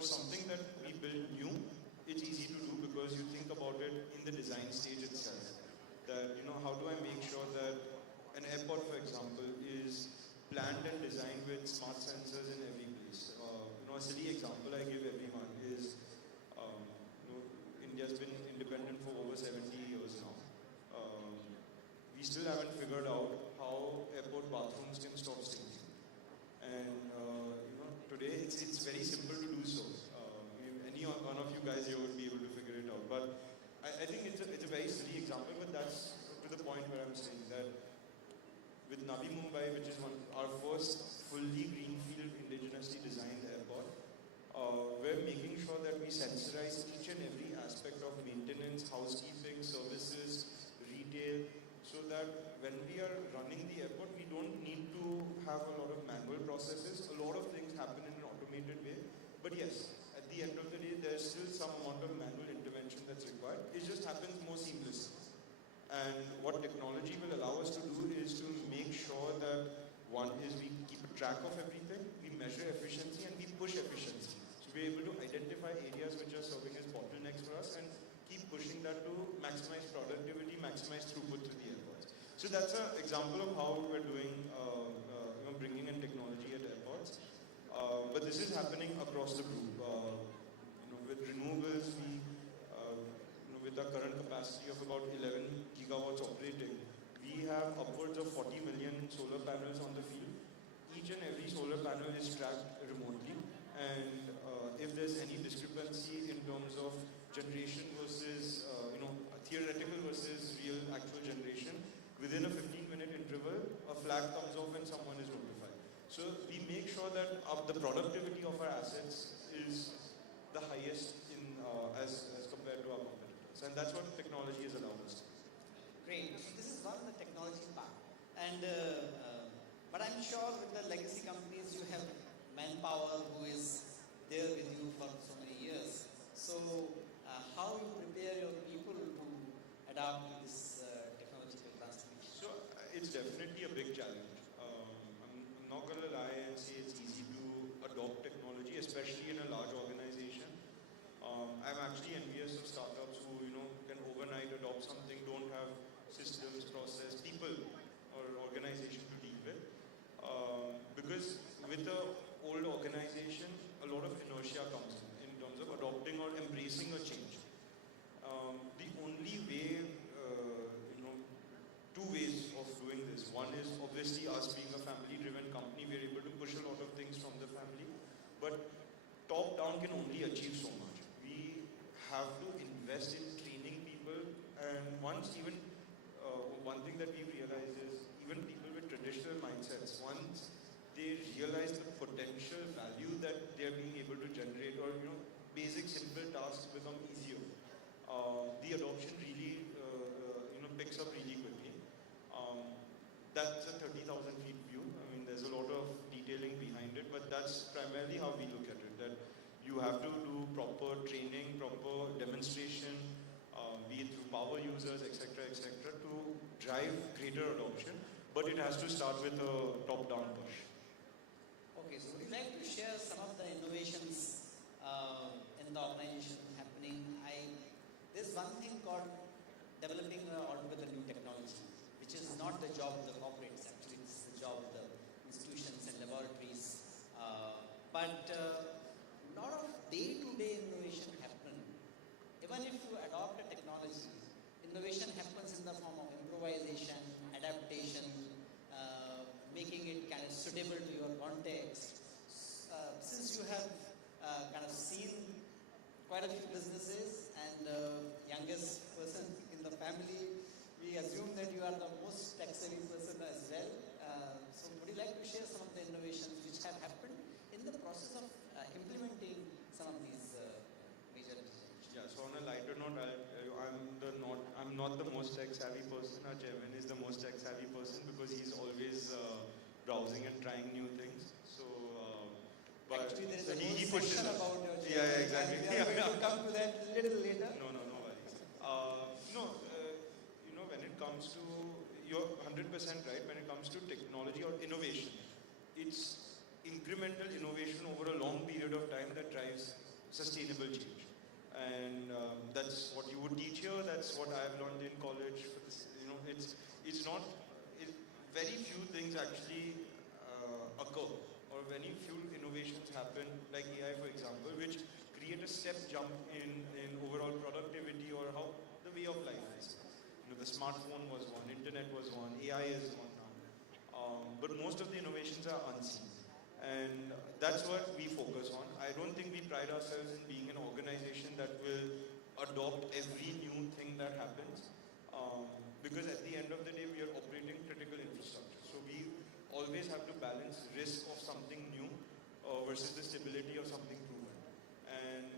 for something that we build new, it's easy to do because you think about it in the design stage itself. That, how do I make sure that an airport, for example, is planned and designed with smart sensors in every place. A silly example I give everyone is, India's been independent for over 70 years now. We still haven't figured out how airport bathrooms can stop stinking. And today it's very simple to do so. Any one of you guys here would be able to figure it out. But I think it's a very silly example, but that's to the point where I'm saying that with Navi Mumbai, which is our first fully greenfield indigenously designed airport, we're making sure that we sensorize each and every aspect of maintenance, housekeeping, services, retail, so that when we are running the airport, we don't need to have a lot of manual processes. A lot of things happen in an automated way. But yes, at the end of the day, there's still some amount of manual intervention that's required. It just happens more seamlessly. And what technology will allow us to do is to make sure that one is we keep a track of everything, we measure efficiency, and we push efficiency. So we're able to identify areas which are serving as bottlenecks for us and keep pushing that to maximize productivity, maximize throughput to the airports. So that's an example of how we're doing, bringing in technology at airports. But this is happening across the group. With renewables, with our current capacity of about 11 gigawatts operating, we have upwards of 40 million solar panels on the field. Each and every solar panel is tracked remotely, and if there's any discrepancy in terms of generation versus, theoretical versus real actual generation, within a 15-minute interval, a flag comes off and someone is notified. So we make sure that the productivity of our assets is the highest as compared to our competitors. And that's what technology has allowed us to. Great. So this is one of the technology part. And but I'm sure with the legacy companies, you have manpower who is there with you for so many years. So how you prepare your people to adapt to this technological transformation? So it's definitely a big challenge. I'm not going to lie and say it's easy to adopt technology, especially in a large organization. I'm actually envious of startups who, can overnight adopt something, don't have systems, process, people, or organization to deal with. Because with an old organization, a lot of inertia comes in terms of adopting or embracing a change. The only way, two ways of doing this. One is obviously us being a family-driven company, we're able to push a lot of things from the family, but top-down can only achieve so much. We have to invest in training people, and one thing that we've realized is even people with traditional mindsets, once they realize the potential value that they're being able to generate, or basic simple tasks become easier, the adoption really picks up really quickly. That's a 30,000 feet view. I mean, there's a lot of detailing behind it, but that's primarily how we look at it, that you have to do proper training, proper demonstration, be it through power users, etc., to drive greater adoption, but it has to start with a top-down push. Okay, so would you like to share some of the innovations in the organization happening? There's one thing called developing altogether new technology, which is not the job of the corporates, actually it's the job of the institutions and laboratories. But a lot of day-to-day innovation happen. Even if you adopt a technology, innovation happens in the form of improvisation, adaptation, making it kind of suitable to your context. Since you have kind of seen quite a few businesses and youngest person in the family, we assume that you are the most tech-savvy person as well. So would you like to share some of the innovations which have happened in the process of implementing some of these major decisions? Yeah, so on a lighter note, I'm not the most tech-savvy person. Our chairman is the most tech-savvy person because he's always browsing and trying new things. So, but actually, there is so a whole he pushes section us. about your chairman. Yeah, exactly. We are going to come to that a little later. No worries. When it comes to, you're 100% right, when it comes to technology or innovation, it's incremental innovation over a long period of time that drives sustainable change. And that's what you would teach here, that's what I've learned in college. It's not, very few things actually occur, or very few innovations happen, like AI for example, which create a step jump in overall productivity or how the way of life is. The smartphone was one, internet was one, AI is one now. But most of the innovations are unseen. And that's what we focus on. I don't think we pride ourselves in being an organization that will adopt every new thing that happens. Because at the end of the day, we are operating critical infrastructure. So we always have to balance risk of something new versus the stability of something proven. And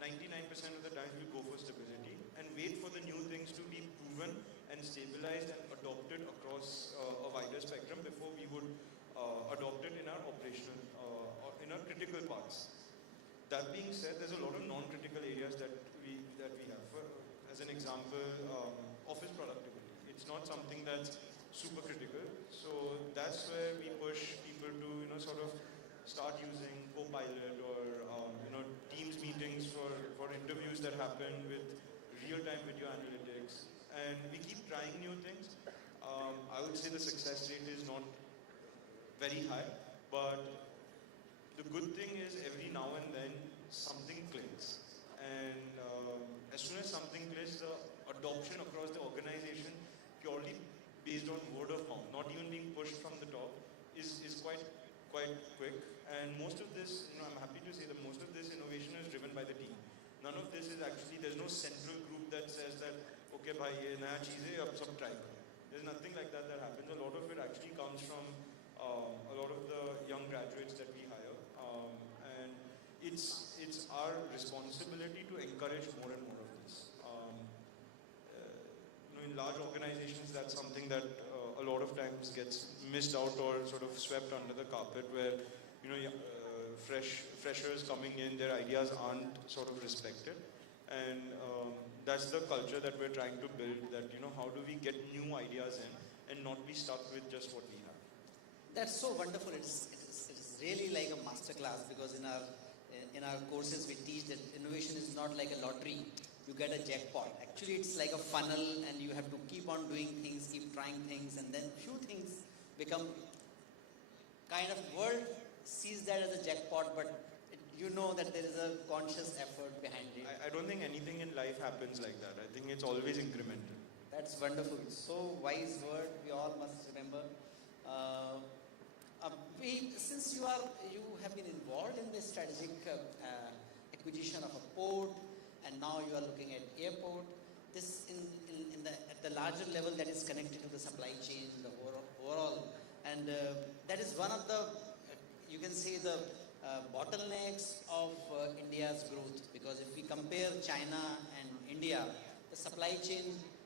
99% of the time, we go for stability and wait for the new things to be proven and stabilized and adopted across a wider spectrum before we would adopt it in our operational or in our critical parts. That being said, there's a lot of non-critical areas that we have. As an example, office productivity. It's not something that's super critical. So that's where we push people to sort of start using Copilot or Teams meetings for interviews that happen with real-time video analytics. And we keep trying new things. I would say the success rate is not very high, but the good thing is every now and then something clicks. And as soon as something clicks, the adoption across the organization, purely based on word of mouth, not even being pushed from the top, is quite quick. And most of this, I'm happy to say that most of this innovation is driven by the team. None of this is actually, there's no central group that says that, okay, bhai, ye naya cheez hai, ab sab try karo. There's nothing like that happens. A lot of it actually comes from a lot of the young graduates that we hire. And it's our responsibility to encourage more and more of this. In large organizations, that's something that a lot of times gets missed out or sort of swept under the carpet, where freshers coming in, their ideas aren't sort of respected. And that's the culture that we're trying to build, that how do we get new ideas in and not be stuck with just what we have. That's so wonderful. It is really like a masterclass, because in our courses we teach that innovation is not like a lottery. You get a jackpot. Actually, it's like a funnel, and you have to keep on doing things, keep trying things, and then few things become kind of, world sees that as a jackpot, but you know that there is a conscious effort behind it. I don't think anything in life happens like that. I think it's always incremental. That's wonderful. So wise word. We all must remember. Since you have been involved in the strategic acquisition of a port, and now you are looking at airport, this at the larger level that is connected to the supply chain, the overall, and that is one of the, you can say, the bottlenecks of India's growth, because if we compare China and India, the supply chain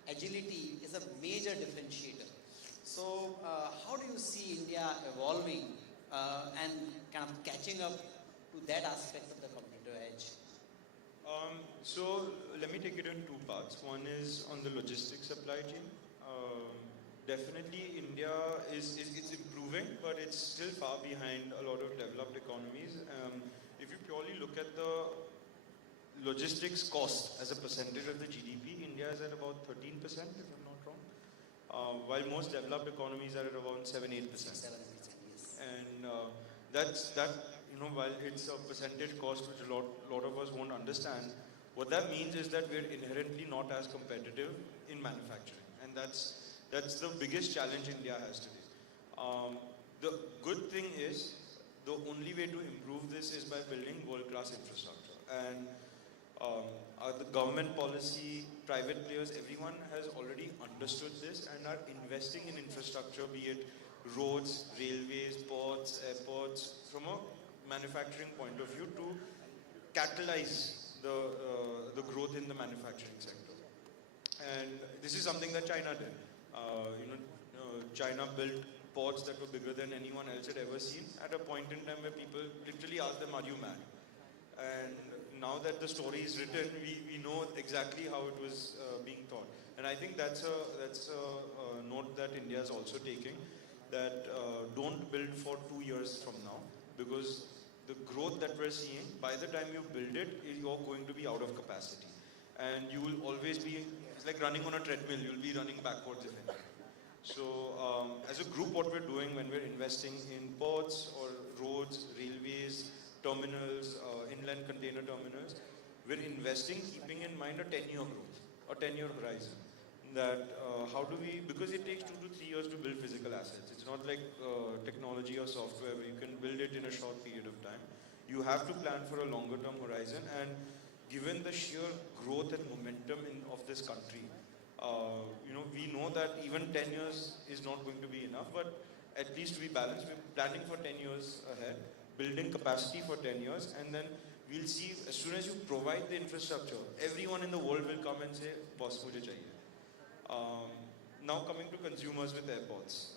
agility is a major differentiator. So how do you see India evolving and kind of catching up to that aspect of the competitive edge? So let me take it in two parts. One is on the logistics supply chain. Definitely India it's improving, but it's still far behind a lot of developed economies. If you purely look at the logistics cost as a percentage of the GDP, India is at about 13%, if I'm not wrong, while most developed economies are at around 7-8%. 7%, yes. And while it's a percentage cost which a lot of us won't understand, what that means is that we're inherently not as competitive in manufacturing, and that's the biggest challenge India has today. The good thing is, the only way to improve this is by building world-class infrastructure. And the government policy, private players, everyone has already understood this and are investing in infrastructure, be it roads, railways, ports, airports, from a manufacturing point of view, to catalyze the growth in the manufacturing sector. And this is something that China did. China built ports that were bigger than anyone else had ever seen at a point in time where people literally asked them, "Are you mad?" And now that the story is written, we know exactly how it was being thought. And I think that's a note that India is also taking, that don't build for 2 years from now, because the growth that we're seeing, by the time you build it, you're going to be out of capacity. And you will always be, it's like running on a treadmill, you'll be running backwards if anything. So as a group, what we're doing when we're investing in ports or roads, railways, terminals, inland container terminals, we're investing keeping in mind a 10-year growth, a 10-year horizon. That how do we, because it takes 2 to 3 years to build physical assets. It's not like technology or software where you can build it in a short period of time. You have to plan for a longer term horizon, and given the sheer growth and momentum of this country, we know that even 10 years is not going to be enough, but at least to be balanced, we're planning for 10 years ahead, building capacity for 10 years, and then we'll see as soon as you provide the infrastructure, everyone in the world will come and say, boss, mujhe chahiye. Now coming to consumers with airports,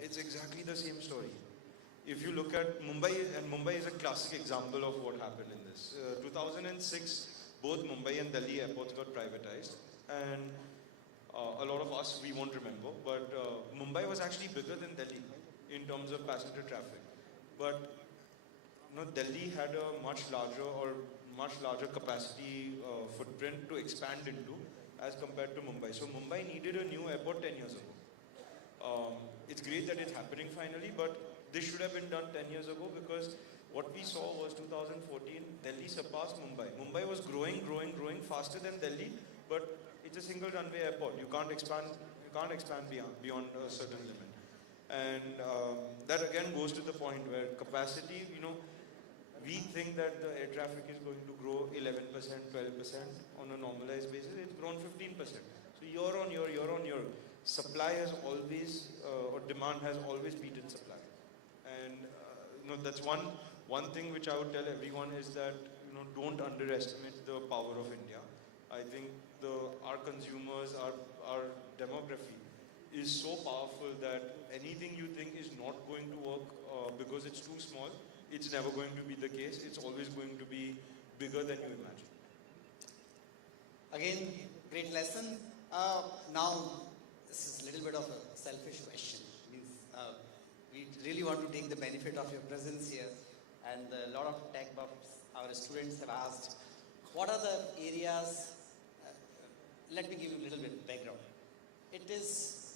it's exactly the same story. If you look at Mumbai, and Mumbai is a classic example of what happened in this. 2006, both Mumbai and Delhi airports got privatized, and a lot of us, we won't remember, but Mumbai was actually bigger than Delhi in terms of passenger traffic. But Delhi had a much larger capacity footprint to expand into as compared to Mumbai. So Mumbai needed a new airport 10 years ago. It's great that it's happening finally, but this should have been done 10 years ago, because what we saw was 2014, Delhi surpassed Mumbai. Mumbai was growing faster than Delhi, but it's a single runway airport. You can't expand beyond a certain limit. And that again goes to the point where capacity, we think that the air traffic is going to grow 11%, 12% on a normalized basis. It's grown 15%. So year on year, supply has always, or demand has always beaten supply. And that's one thing which I would tell everyone is that don't underestimate the power of India. I think our consumers, our demography is so powerful that anything you think is not going to work because it's too small, it's never going to be the case. It's always going to be bigger than you imagine. Again, great lesson. Now, this is a little bit of a selfish question. We really want to take the benefit of your presence here, and a lot of tech buffs, our students have asked, what are the areas, let me give you a little bit of background. It is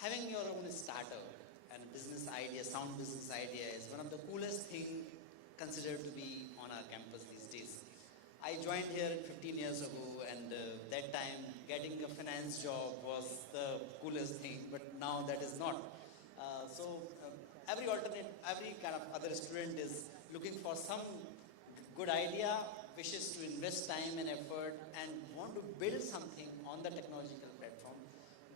having your own startup and business idea, sound business idea is one of the coolest thing considered to be on our campus these days. I joined here 15 years ago, and that time getting a finance job was the coolest thing, but now that is not. Every kind of other student is looking for some good idea, wishes to invest time and effort, and want to build something on the technological platform.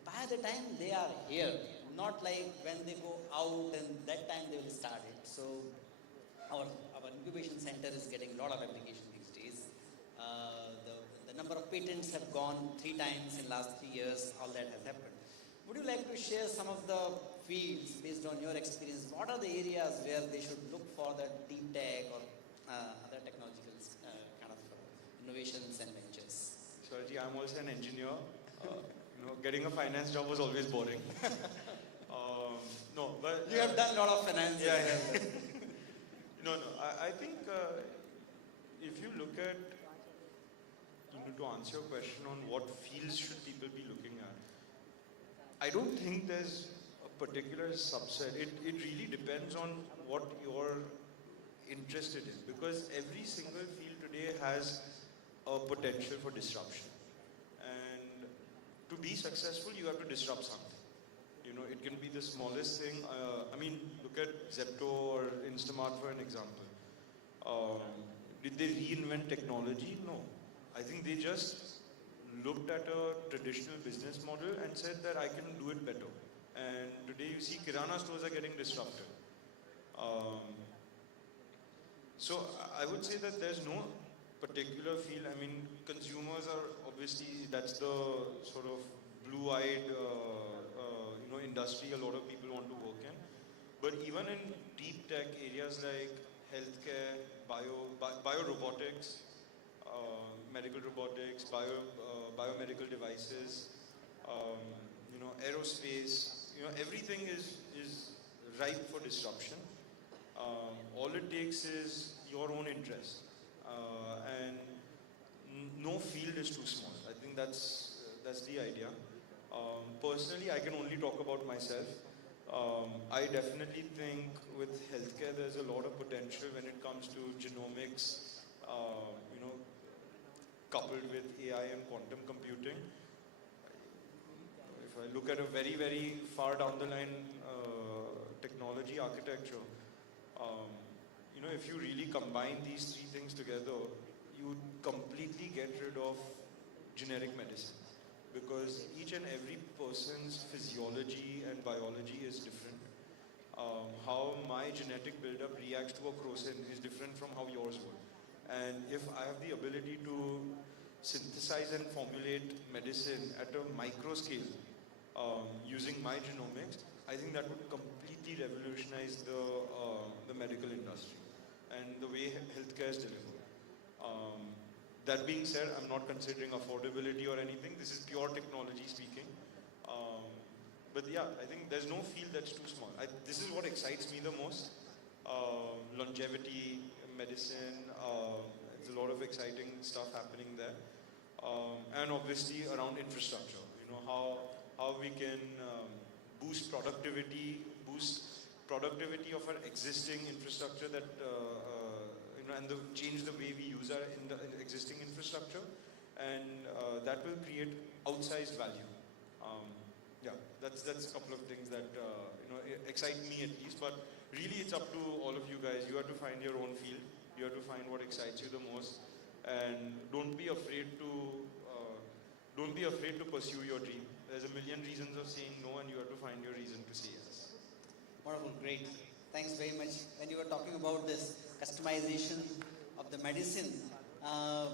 By the time they are here, not like when they go out and that time they will start it. So our incubation center is getting a lot of application these days. The number of patents have gone 3 times in last 3 years. All that has happened. Would you like to share some of the fields based on your experience? What are the areas where they should look for the deep tech or other technological kind of innovations and ventures? Sorry, I'm also an engineer. Getting a finance job was always boring. No, but you have done a lot of finance. Yeah. No. I think if you look at, to answer your question on what fields should people be looking at, I don't think there's a particular subset. It really depends on what you're interested in, because every single field today has a potential for disruption. And to be successful, you have to disrupt something. It can be the smallest thing. Look at Zepto or Instamart for an example. Did they reinvent technology? No. I think they just looked at a traditional business model and said that I can do it better. And today you see Kirana stores are getting disrupted. So I would say that there's no particular field. Consumers are obviously, that's the sort of blue-eyed industry a lot of people want to work in. But even in deep tech areas like healthcare, biorobotics, medical robotics, biomedical devices, aerospace, everything is ripe for disruption. All it takes is your own interest. And no field is too small. I think that's the idea. Personally, I can only talk about myself. I definitely think with healthcare there's a lot of potential when it comes to genomics, you know, coupled with AI and quantum computing. If I look at a very, very far down the line technology architecture, um, you know, if you really combine these three things together, you completely get rid of generic medicine, because each and every person's physiology and biology is different. How my genetic buildup reacts to a crocin is different from how yours would. And if I have the ability to synthesize and formulate medicine at a micro scale using my genomics, I think that would completely revolutionize the medical industry and the way healthcare is delivered. That being said, I'm not considering affordability or anything. This is pure technology speaking. Um, but yeah, I think there's no field that's too small. This is what excites me the most. Longevity, medicine, there's a lot of exciting stuff happening there. And obviously around infrastructure, you know, how we can boost productivity of our existing infrastructure that, you know, and change the way we use our existing infrastructure, and that will create outsized value. Yeah, that's a couple of things that you know, excite me at least. But really, it's up to all of you guys. You have to find your own field. You have to find what excites you the most, and don't be afraid to pursue your dream. There's a million reasons of saying no, and you have to find your reason to say yes. Wonderful, great. Thanks very much. When you were talking about this customization of the medicine, I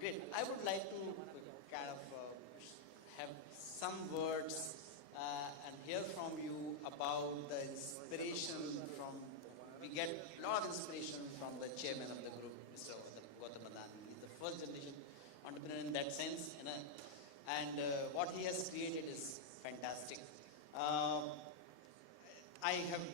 great. I would like to kind of have some words and hear from you about the inspiration from. We get a lot of inspiration from the chairman of the group, Mr. Gautam Adani. He's the first generation entrepreneur in that sense, you know, and what he has created is fantastic. I have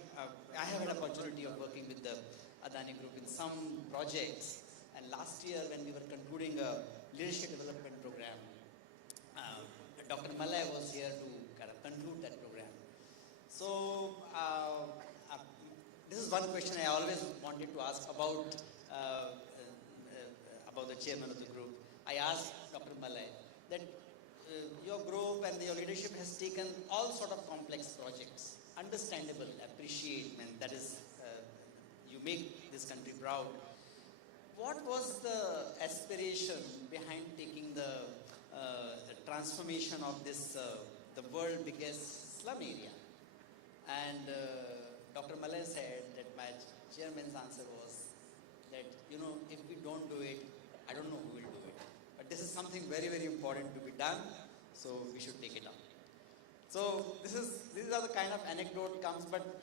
I have had opportunity of working with the Adani Group in some projects, and last year when we were concluding a leadership development program, Dr. Malay was here to kind of conclude that program. So this is one question I always wanted to ask about the chairman of the group. I asked Dr. Malay that your group and your leadership has taken all sort of complex projects. Understandable, appreciate, man, that is, you make this country proud. What was the aspiration behind taking the transformation of this, the world biggest slum area? And Dr. Malay said that my chairman's answer was that, you know, if we don't do it, I don't know who will do it. But this is something very, very important to be done, so we should take it up. So these are the kind of anecdote comes, but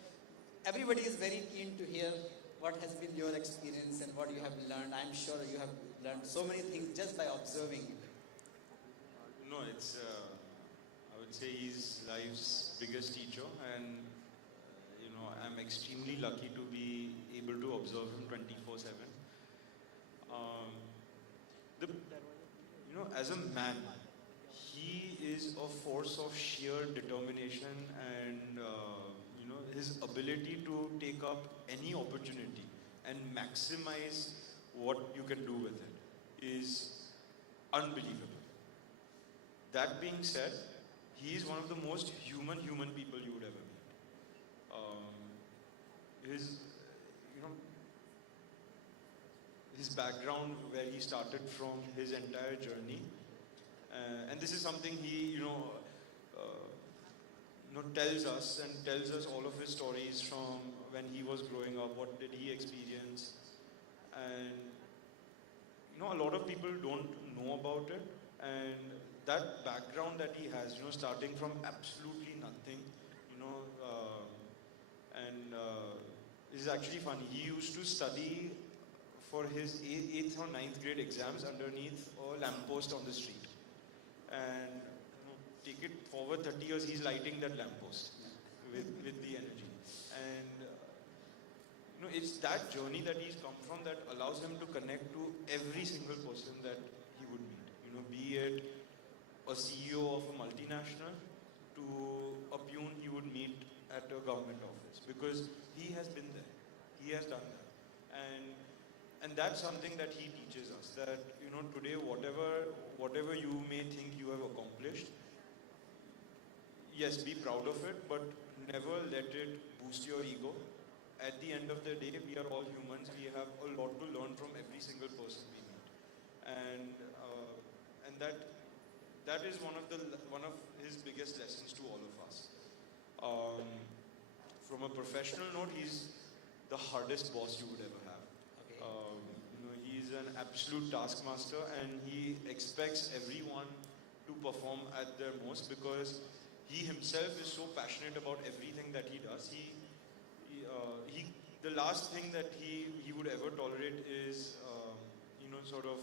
everybody is very keen to hear what has been your experience and what you have learned. I'm sure you have learned so many things just by observing. No, it's I would say he's life's biggest teacher, and you know, I'm extremely lucky to be able to observe him 24/7. The you know, as a man, he is a force of sheer determination, and you know, his ability to take up any opportunity and maximize what you can do with it is unbelievable. That being said, he is one of the most human people you would ever meet. his, you know, his background, where he started from, his entire journey. And this is something he, tells us and tells us all of his stories from when he was growing up, what did he experience. And, a lot of people don't know about it. And that background that he has, starting from absolutely nothing, is actually funny. He used to study for his 8th or 9th grade exams underneath a lamppost on the street. And take it forward 30 years, he's lighting that lamppost with the energy. And it's that journey that he's come from that allows him to connect to every single person that he would meet. Be it a CEO of a multinational to a peon he would meet at a government office, because he has been there, he has done that. And that's something that he teaches us, that today whatever you may think you have accomplished, yes, be proud of it, but never let it boost your ego. At the end of the day, we are all humans. We have a lot to learn from every single person we meet, and that is one of his biggest lessons to all of us. From a professional note, he's the hardest boss you would ever have. Okay. He's an absolute taskmaster, and he expects everyone to perform at their most, because he himself is so passionate about everything that he does. The last thing that he would ever tolerate is sort of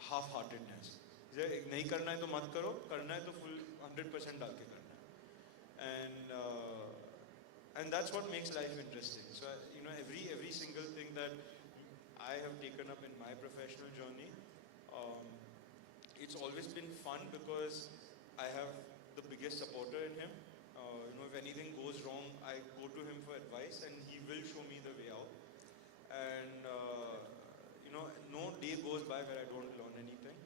half-heartedness. नहीं करना है तो मत करो, करना है तो full 100% डाल के करना है. And that's what makes life interesting. So every single thing that I have taken up in my professional journey, it's always been fun, because I have the biggest supporter in him. If anything goes wrong, I go to him for advice, and he will show me the way out. And no day goes by where I don't learn anything.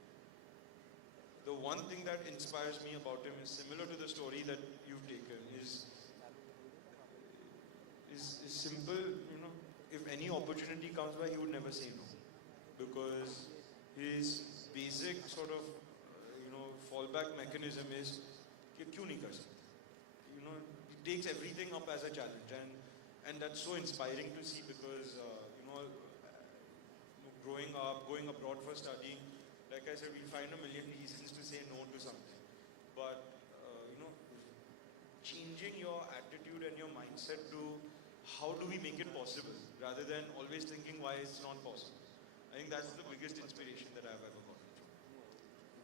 The one thing that inspires me about him is similar to the story that you've taken. Is simple. If any opportunity comes by, he would never say no, because his basic sort of fallback mechanism is कि क्यों नहीं कर सकते. He takes everything up as a challenge, and that's so inspiring to see, because growing up, going abroad for studying, like I said, we find a million reasons to say no to something, but changing your attitude and your mindset to how do we make it possible, rather than always thinking why it's not possible. I think that's the biggest inspiration that I've ever gotten from.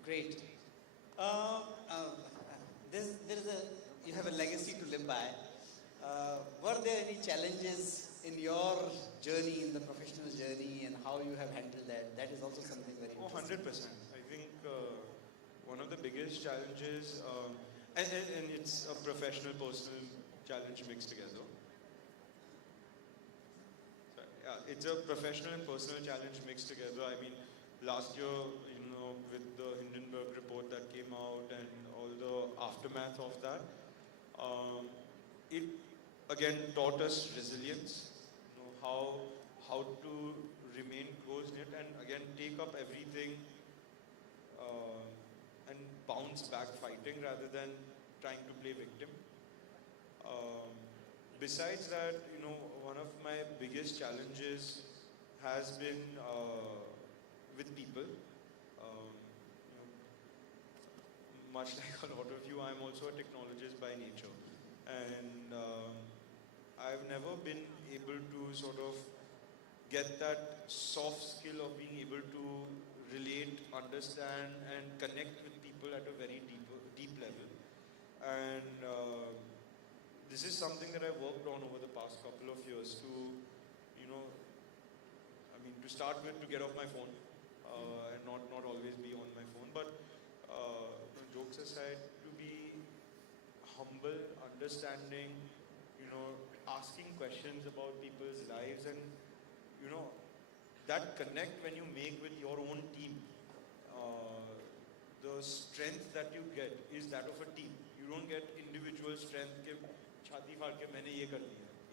Great. You have a legacy to live by. Were there any challenges in your journey, in the professional journey, and how you have handled that? That is also something very interesting. 100%. I think one of the biggest challenges, and it's a professional, personal challenge mixed together. It's a professional and personal challenge mixed together. I mean, last year, with the Hindenburg report that came out and all the aftermath of that, it again taught us resilience, how to remain close-knit and again take up everything and bounce back fighting rather than trying to play victim. Besides that, one of my biggest challenges has been with people. Much like a lot of you, I'm also a technologist by nature. And I've never been able to sort of get that soft skill of being able to relate, understand, and connect with people at a very deep level. And this is something that I've worked on over the past couple of years to, to start with, to get off my phone and not always be on my phone. But jokes aside, to be humble, understanding, asking questions about people's lives, and that connect when you make with your own team. The strength that you get is that of a team. You don't get individual strength.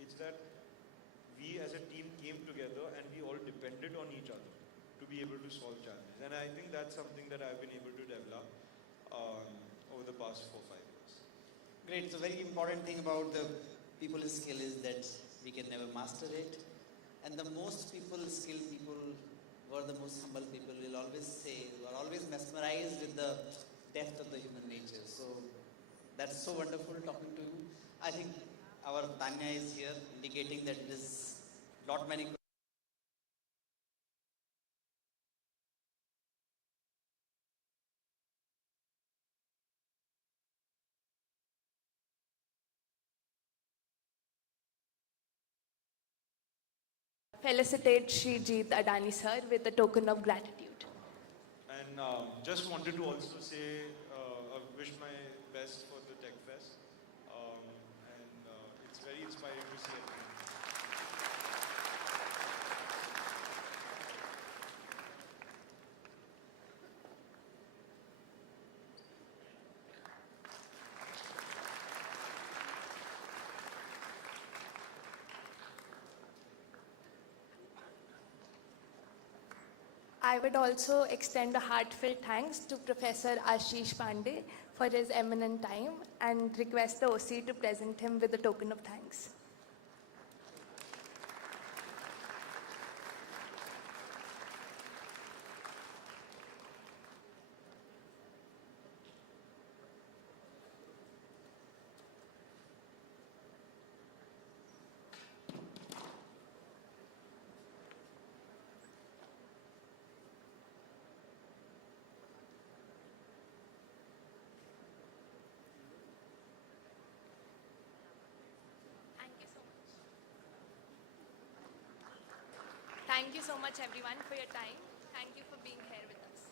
It's that we as a team came together and we all depended on each other to be able to solve challenges. And I think that's something that I've been able to develop over the past 4-5 years. Great. So very important thing about the people skill is that we can never master it. And the most skilled people who are the most humble people will always say, who are always mesmerized with the depth of the human nature. So that's so wonderful talking to you. I think our Tanya is here indicating that it is not many. Felicitate Shri Jeet Adani sir with a token of gratitude. And just wanted to also say, wish my best for the Tech Fest. It's very inspiring to see everything. I would also extend a heartfelt thanks to Professor Ashish Pandey for his eminent time and request the OC to present him with a token of thanks. Thank you so much everyone for your time. Thank you for being here with us.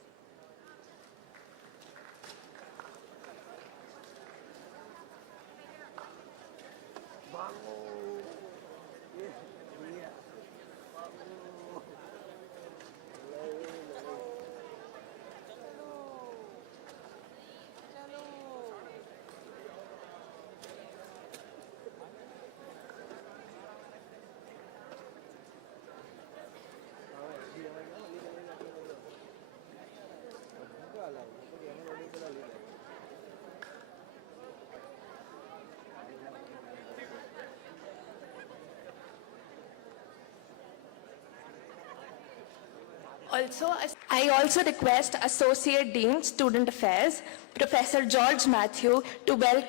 I also request Associate Dean, Student Affairs, Professor George Matthew, to welcome